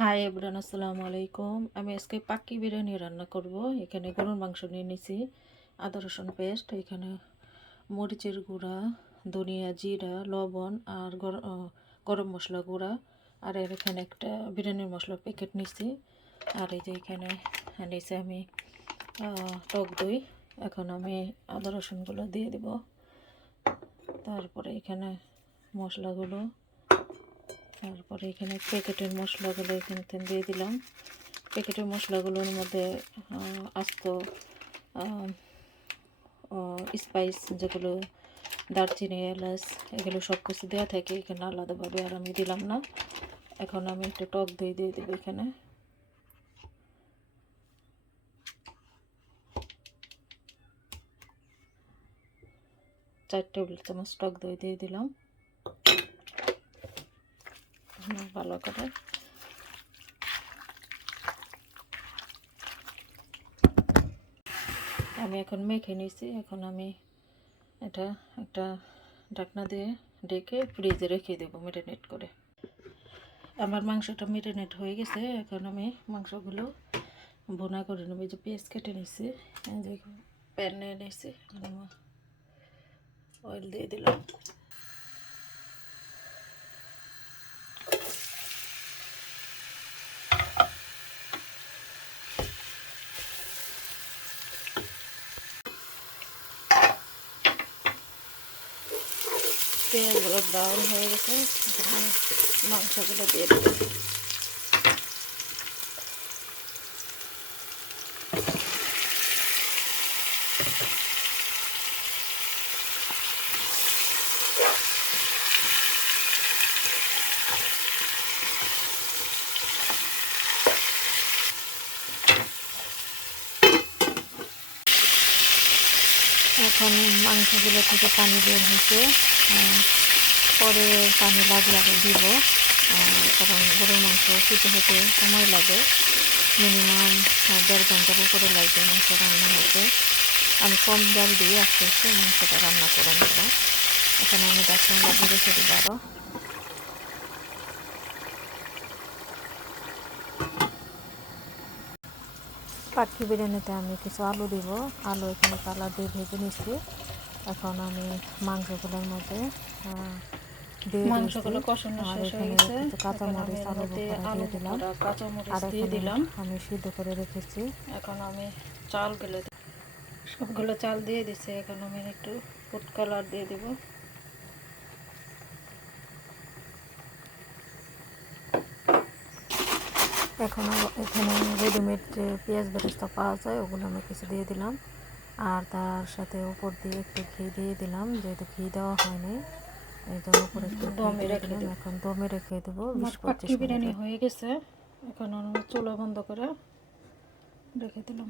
Hi everyone, আসসালামু আলাইকুম। আমি আজকে পাক্কি বিরিয়ানি রান্না করব। এখানে গরুর মাংস নিয়ে নিছি, আদা রসুন পেস্ট, এখানে মরিচের গুঁড়া, ধনিয়া, জিরা, লবণ আর গরম মশলা গুঁড়া, আর এখানে একটা বিরিয়ানির মশলার প্যাকেট নিছি। আর এই যে এখানে নিছি আমি টক দই। এখন আমি আদা রসুনগুলো দিয়ে দিব। তারপরে এখানে মশলাগুলো, তারপরে এখানে প্যাকেটের মশলাগুলো এখানে দিয়ে দিলাম। প্যাকেটের মশলাগুলোর মধ্যে আস্ত স্পাইস যেগুলো দারচিনি, এলাচ, এগুলো সব কিছু দেওয়া থাকে এখানে আলাদাভাবে, আর আমি দিলাম না। এখন আমি একটু টক দই দিয়ে দেবো। এখানে 4 টেবিল চামচ টক দই দিয়ে দিলাম ভালো করে। আমি এখন মেখে নিয়েছি। এখন আমি এটা একটা ঢাকনা দিয়ে ঢেকে ফ্রিজে রেখে দেবো ম্যারিনেট করে। আমার মাংসটা ম্যারিনেট হয়ে গেছে। এখন আমি মাংসগুলো ভুনা করে নেব। যে পেঁয়াজ কেটে নিয়েছি, যে প্যান নিয়ে নিয়েছি, অয়েল দিয়ে দিলাম। পেঁয়াজগুলো ব্রাউন হয়ে গেছে, মাংসগুলো দিয়ে দেবো। এখন মাংসগুলো থেকে পানি বের হয়েছে, পরে পানি লাগলে দিব, কারণ গরুর মাংস সিদ্ধ হতে সময় লাগে। মিনিমাম 1.5 ঘন্টার উপরে লাগবে মাংস রান্না হতে। আমি কম জাল দিয়ে আস্তে আস্তে মাংসটা রান্না করে নেব। এখানে আমি ডাকলাম লাগিয়ে রেখে দিব। আরও পাটকি বিরিয়ানিতে আমি কিছু আলু দিব। আলু এখানে কালার দিয়ে ভেজে নিচ্ছি। এখন আমি মাংসগুলোর মধ্যে মাংসগুলো কষানো শেষ হয়ে গেছে। কিছু কাঁচামরিচ, আলু বোখরা দিয়ে দিলাম, আর এখানে আমি সিদ্ধ করে রেখেছি। এখন আমি চালগুলো, সবগুলো চাল দিয়ে দিছি। এখন আমি একটু ফুড কালার দিয়ে দেব। এখন এখানে রেডিমেড যে পেঁয়াজ বেরেস্তা পাওয়া যায়, ওগুলো আমি কিছু দিয়ে দিলাম, আর তার সাথে উপর দিয়ে একটু ঘি দিয়ে দিলাম, যেহেতু ঘি দেওয়া হয়নি এই জন্য উপরে একটু দমে রেখে দিলাম। এখন দমে রেখে দেবো 20-25 মিনিট। বিরিয়ানি হয়ে গেছে। এখন আমি চুলা বন্ধ করে রেখে দিলাম।